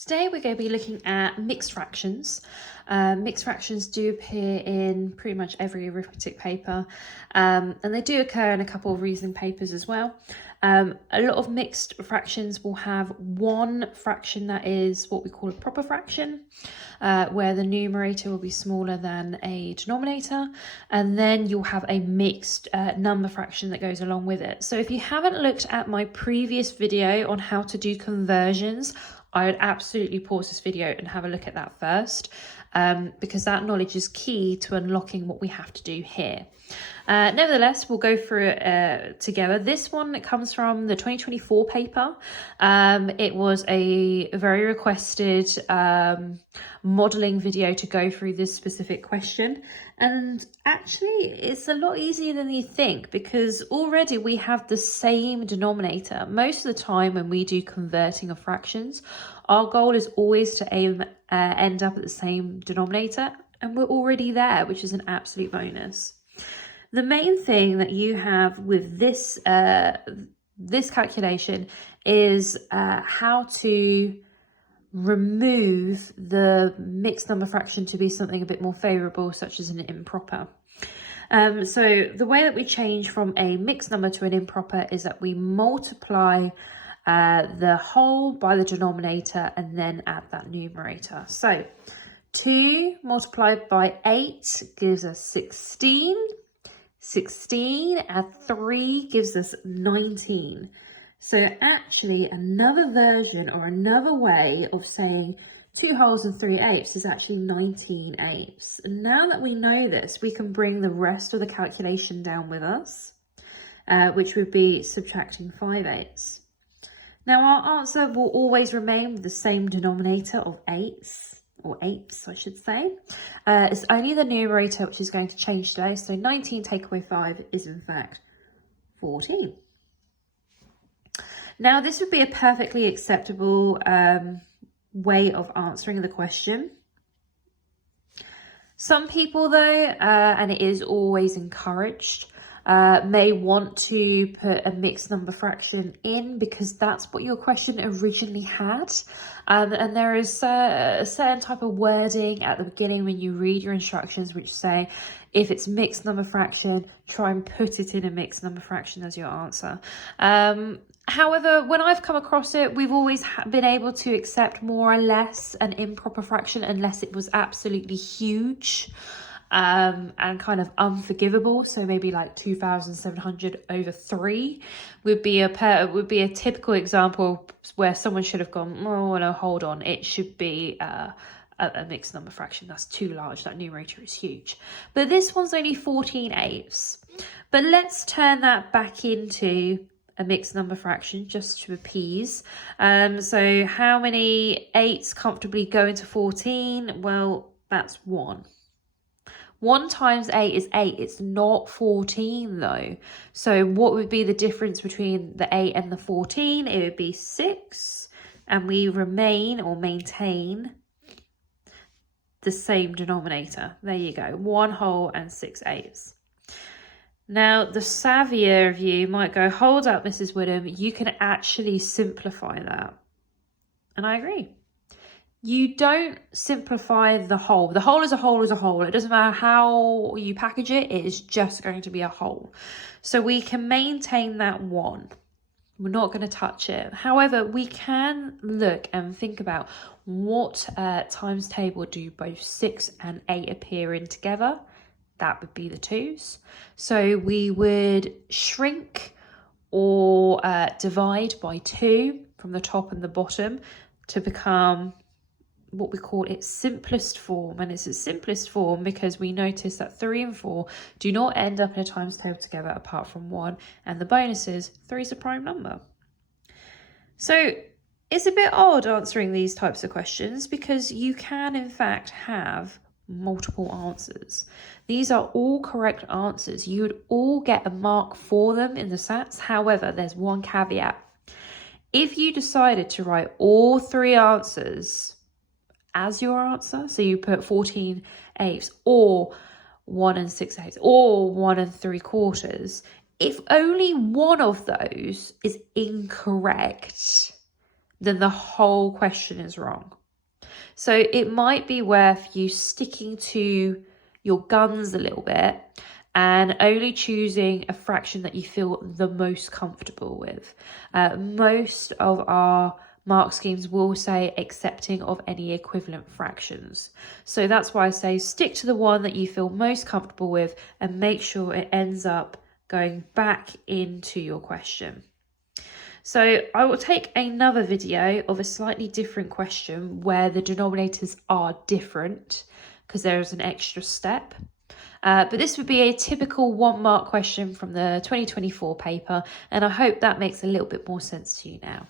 Today we're going to be looking at mixed fractions. Mixed fractions do appear in pretty much every arithmetic paper, and they do occur in a couple of reasoning papers as well. A lot of mixed fractions will have one fraction that is what we call a proper fraction, where the numerator will be smaller than a denominator, and then you'll have a mixed number fraction that goes along with it. So if you haven't looked at my previous video on how to do conversions, I would absolutely pause this video and have a look at that first, because that knowledge is key to unlocking what we have to do here. Nevertheless, we'll go through it together. This one comes from the 2024 paper. It was a very requested modelling video to go through this specific question. And actually, it's a lot easier than you think, because already we have the same denominator. Most of the time when we do converting of fractions, our goal is always to end up at the same denominator, and we're already there, which is an absolute bonus. The main thing that you have with this this calculation is how to remove the mixed number fraction to be something a bit more favourable, such as an improper. So the way that we change from a mixed number to an improper is that we multiply the whole by the denominator and then add that numerator. So 2 multiplied by 8 gives us 16. 16 add 3 gives us 19. So actually another version or another way of saying 2 wholes and 3 eighths is actually 19 eighths. And now that we know this, we can bring the rest of the calculation down with us, which would be subtracting 5 eighths. Now our answer will always remain with the same denominator of eighths, or eighths I should say. It's only the numerator which is going to change today. So 19 take away 5 is in fact 14. Now this would be a perfectly acceptable way of answering the question. Some people though, and it is always encouraged, may want to put a mixed number fraction in because that's what your question originally had. And there is a certain type of wording at the beginning when you read your instructions which say, if it's mixed number fraction, try and put it in a mixed number fraction as your answer. However, when I've come across it, we've always been able to accept more or less an improper fraction unless it was absolutely huge. And kind of unforgivable, so maybe like 2,700 over 3 would be a typical example where someone should have gone, oh no, hold on, it should be a mixed number fraction. That's too large, that numerator is huge. But this one's only 14 eighths. But let's turn that back into a mixed number fraction just to appease. So how many eighths comfortably go into 14? Well, that's 1. 1 times 8 is 8. It's not 14 though. So what would be the difference between the 8 and the 14? It would be 6, and we remain or maintain the same denominator. There you go, 1 whole and 6 eighths. Now the savvier of you might go, hold up, Mrs. Woodham, you can actually simplify that. And I agree. You don't simplify the whole. The whole is a whole is a whole. It doesn't matter how you package it, it is just going to be a whole. So we can maintain that 1. We're not going to touch it. However, we can look and think about what times table do both 6 and 8 appear in together. That would be the 2's. So we would shrink or divide by 2 from the top and the bottom to become what we call its simplest form. And it's its simplest form because we notice that 3 and 4 do not end up in a times table together apart from 1, and the bonus is 3 is a prime number. So it's a bit odd answering these types of questions because you can in fact have multiple answers. These are all correct answers. You would all get a mark for them in the SATs. However, there's one caveat. If you decided to write all 3 answers as your answer, so you put 14 eighths or 1 and 6 eighths or 1 and 3/4, if only one of those is incorrect, then the whole question is wrong. So it might be worth you sticking to your guns a little bit and only choosing a fraction that you feel the most comfortable with. Most of our mark schemes will say accepting of any equivalent fractions. So that's why I say stick to the one that you feel most comfortable with and make sure it ends up going back into your question. So I will take another video of a slightly different question where the denominators are different because there is an extra step. But this would be a typical 1 mark question from the 2024 paper, and I hope that makes a little bit more sense to you now.